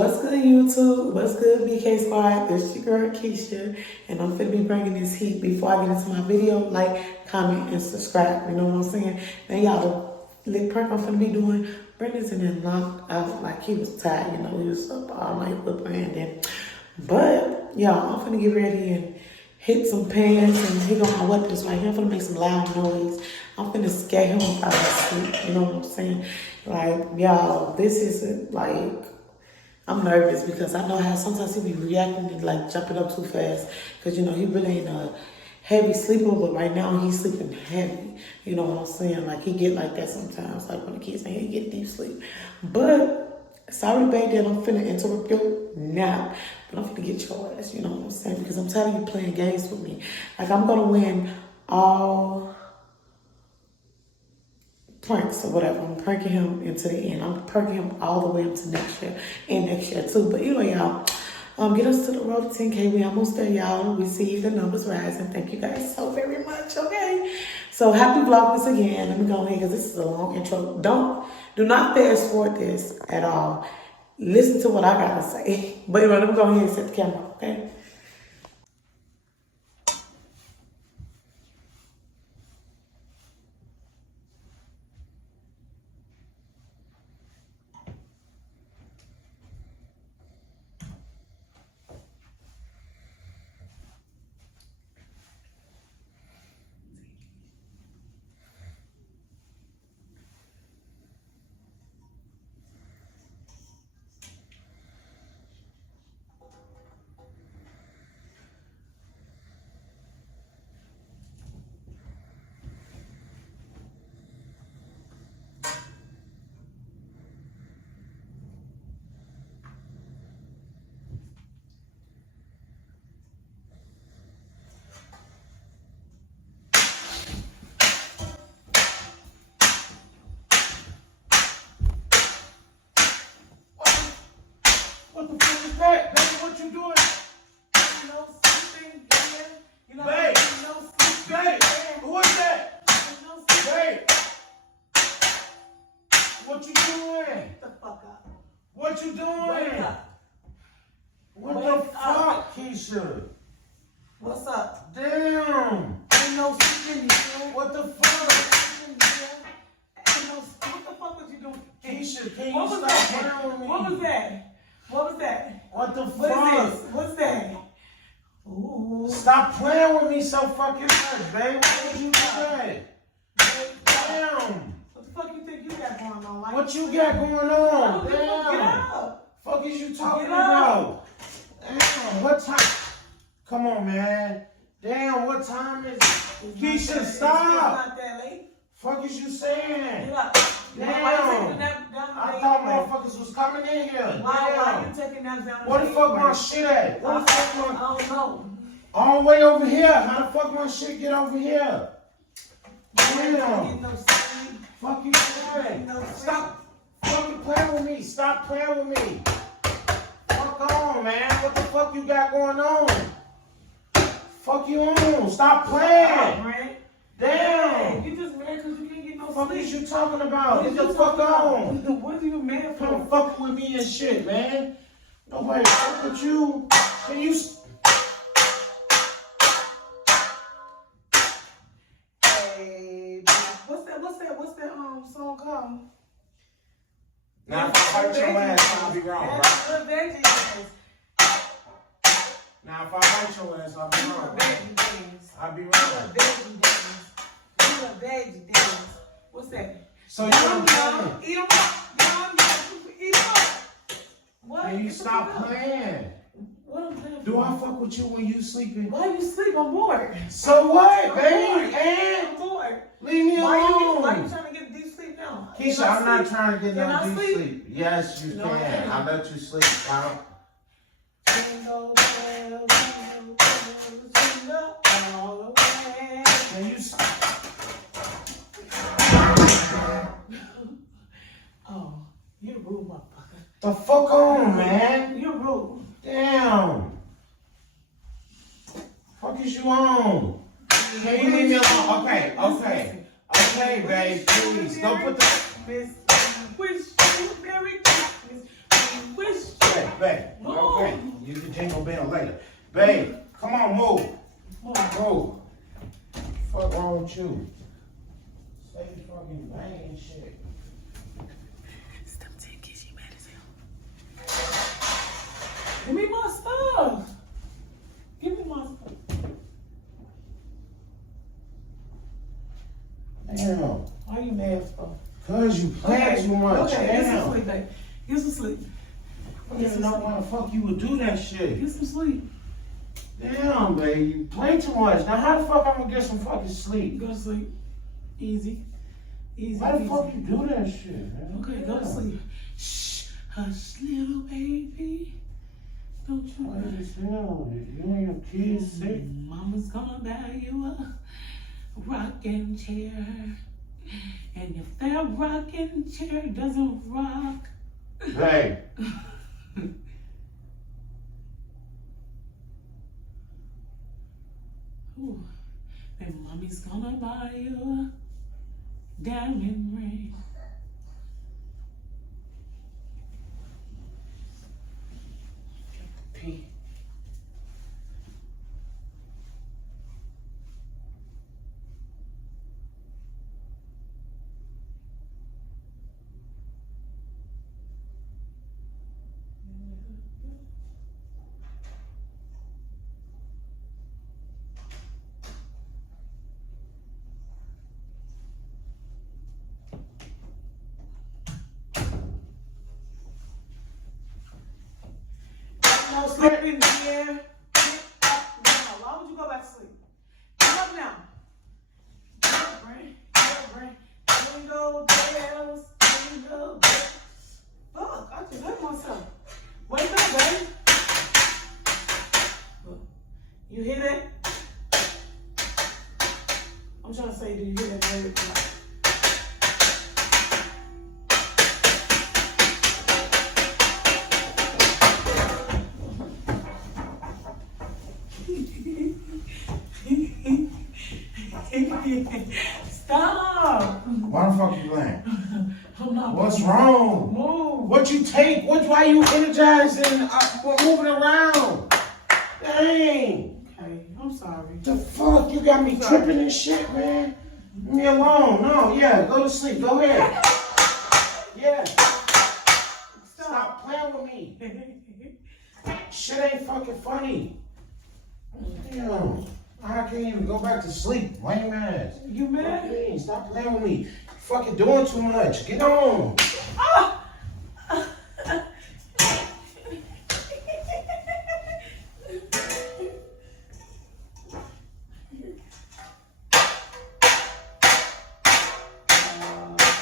What's good, YouTube? What's good, BK Squad? It's your girl, Keisha, and I'm finna be bringing this heat before I get into my video. Like, comment, and subscribe. You know what I'm saying? Now, y'all, the lip perk I'm finna be doing, Brendan's in there knocked out like he was tired. You know, he was up all night with Brandon. But, y'all, I'm finna get ready and hit some pants and hit on my weapons right here. I'm finna make some loud noise. I'm finna scare him out of sleep. You know what I'm saying? Like, y'all, this isn't like... I'm nervous because I know how sometimes he be reacting and like jumping up too fast. Cause you know, he really ain't a heavy sleeper, but right now he's sleeping heavy. You know what I'm saying? Like he get like that sometimes, like when the kids ain't he get deep sleep. But sorry, baby, that I'm finna interrupt your nap. But I'm finna get your ass, you know what I'm saying? Because I'm tired of you playing games with me. Like I'm gonna win all pranks or whatever. I'm pranking him into the end. I'm pranking him all the way up to next year and next year too. But anyway, y'all, get us to the road to 10K. We almost there, y'all. We see the numbers rising. Thank you guys so very much. Okay. So happy Vlogmas again. Let me go ahead because this is a long intro. Do not fast forward this at all. Listen to what I gotta say. But anyway, let me go ahead and set the camera. Okay. What the fuck is that? Baby, what you doing? No sleeping, man. You know, babe. No sleeping. Babe, who is that? No sleeping. Babe. What you doing? Get the fuck up. What you doing? Wake up. What Wake the fuck, up. Keisha? What's up? Damn. Ain't no sleeping, man. What the fuck? Ain't no What the fuck was you doing? Keisha, can you stop playing with me? What was that? What was that? What the fuck? What is this? What's that? Ooh. Stop playing with me so fucking much, babe. What did you say? Damn. What the fuck you think you got going on? Like, what you got going on? Damn. Get up. Fuck is you talking about? Damn. What time? Come on, man. Damn. What time is it? Keisha, stop. It's not that late. Fuck is you saying? Get up. Damn. I thought motherfuckers was coming in here. Why you taking that down? Where the fuck my shit at? Where the fuck my... I don't know. All the way over here. How the fuck my shit get over here? Damn. Fuck you saying? Stop fucking playing with me. Stop playing with me. Fuck on, man. What the fuck you got going on? Fuck you on. Stop playing. Damn. You just mad because you can't get no sleep. What is you talking about? Get the fuck on. What are you mad for? Come fuck with me and shit, man. Nobody fuck with you. Can you... Hey, what's that song called? Now if I hurt your ass, I'll be wrong, right? Now if I hurt your ass, I'll be wrong, right? I'll be wrong. What's that? So you don't eat them up. Eat them up. What? Can you stop playing? What I'm playing Do I fuck with you when you sleeping? Why you sleep? I'm bored. So what, baby? And I'm bored. Leave me alone. Why you trying to get deep sleep now? Keisha, I'm not trying to get no deep sleep. Yes, you can. I'll let you sleep. Can you stop? Oh, you're rude, motherfucker. The fuck on, man. You're rude. Damn. Fuck is you on? Can you leave me alone? Okay, babe, please. Don't put the... Wish you Merry Christmas. Wish you babe. Okay. Use the jingle bell later. Babe, come on, move. Move. Fuck wrong with you? Say fucking banging shit. Stop taking she mad as hell. Give me my stuff. Give me my stuff. Damn. Why you mad for? Cause you playing too much. Okay, get some Damn. sleep, babe. Get some sleep. I don't even know why the fuck you would do that shit. Get some sleep. Damn, babe, you play too much. Now how the fuck I'm gonna get some fucking sleep? Go to sleep. Easy. Easy. Why the easy. fuck you do that shit, man? Okay, go to sleep. Shh. Hush, little baby. Don't you What is this hell? You and your kids sick? Mama's gonna buy you a rocking chair. And if that rocking chair doesn't rock, Babe. ooh, then mommy's gonna buy you a diamond ring. Pee. No sleeping here. Get up now. Why would you go back to sleep? Get up now. Get up, brain. Get up, brain. Jingle bells, jingle bells. Fuck, I just hurt myself. Wake up, baby. You hear that? I'm trying to say, do you hear that, baby? Stop! Why the fuck you playing? I'm not. What's wrong? Move. What you take? Why you energizing? Moving around? Dang. Okay, I'm sorry. The fuck? You got me tripping and shit, man. Leave me alone. No, yeah, go to sleep. Go ahead. Yeah. Stop playing with me. Shit ain't fucking funny. Damn. I can't even go back to sleep. Lame ass. You mad? Please, stop playing with me. You fucking doing too much. Get on. Ah!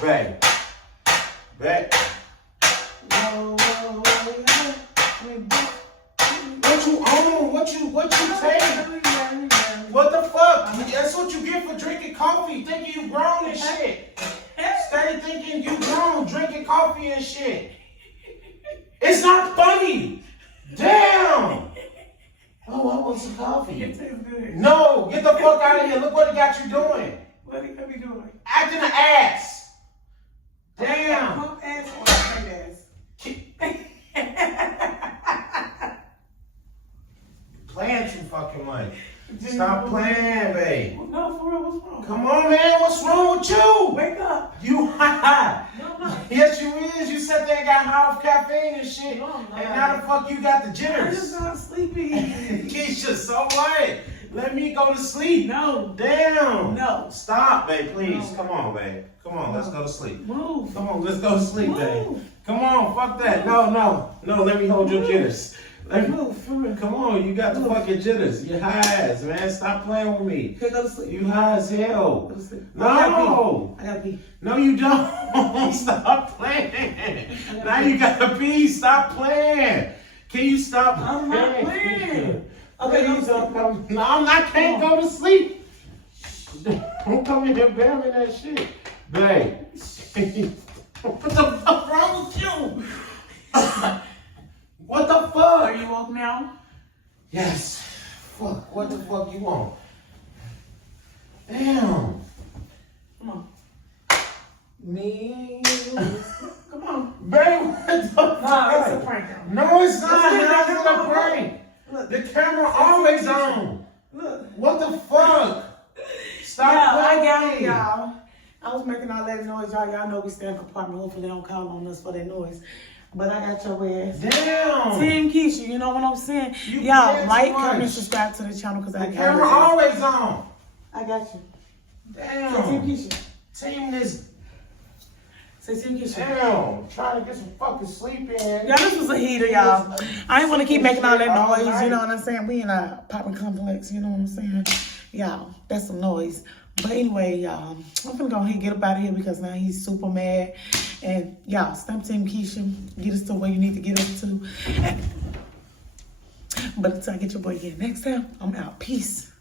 Babe. Babe. What you own? What you take? What the fuck? That's what you get for drinking coffee, thinking you grown and shit. Steady thinking you grown, drinking coffee and shit. It's not funny. Damn. Oh, I want some coffee. It tastes good. No, get the fuck out of here. Look what it got you doing. What it could be doing? Acting an ass. Damn. Pump ass or straight ass? Playing too fucking much. Stop playing, babe. No, for real, what's wrong? Come on, man. What's wrong with you? Wake up. You high. No, I'm not. Yes, you is. You sat there and got high off caffeine and shit. No, I'm not. And now the fuck you got the I jitters. just got sleepy. Keisha, so what? Let me go to sleep. No. Damn. No. Stop, babe, please. No. Come on, babe. Come on, let's go to sleep. Move. Come on, let's go to sleep, Move. babe. Come on, fuck that. No, let me hold your jitters. Let me, Move, for real. come on, you got the fucking jitters. You high ass, man. Stop playing with me. Okay, go to sleep. You high as hell. Go to sleep. No. I gotta pee. No, you don't. Stop playing. Now you gotta pee. Stop playing. Can you stop I'm not playing. Okay, Please don't come. No, I'm not. Can't go to sleep. Don't come in here and bear me that shit. Babe. What the fuck wrong with you? What the fuck? Are you woke now? Yes. Fuck. What the fuck you want? Damn. Come on. Me. Come on. Babe, what the fuck? No, it's a prank. No, it's not. How's How's it a prank? Look. The camera always on. Look. What the fuck? Stop Yeah, I got playing. it, y'all. I was making all that noise, y'all. Y'all know we stay in the compartment. Hopefully they don't call on us for that noise. But I got your ass. Damn. Team Keisha, you know what I'm saying? You Y'all, play like, too comment, much. subscribe to the channel because I The got camera it. always on. I got you. Damn. Say Team Keisha. Team this. Say Team Keisha. Damn. Trying to get some fucking sleep in. Yeah, this was a heater, y'all. I ain't want to keep making all that noise, you know what I'm saying? We in a popping complex, you know what I'm saying? Y'all, that's some noise. But anyway, y'all, I'm gonna go ahead and get up out of here because now he's super mad. And y'all, stamp Team Keisha, get us to where you need to get us to. But until I get your boy again next time, I'm out. Peace.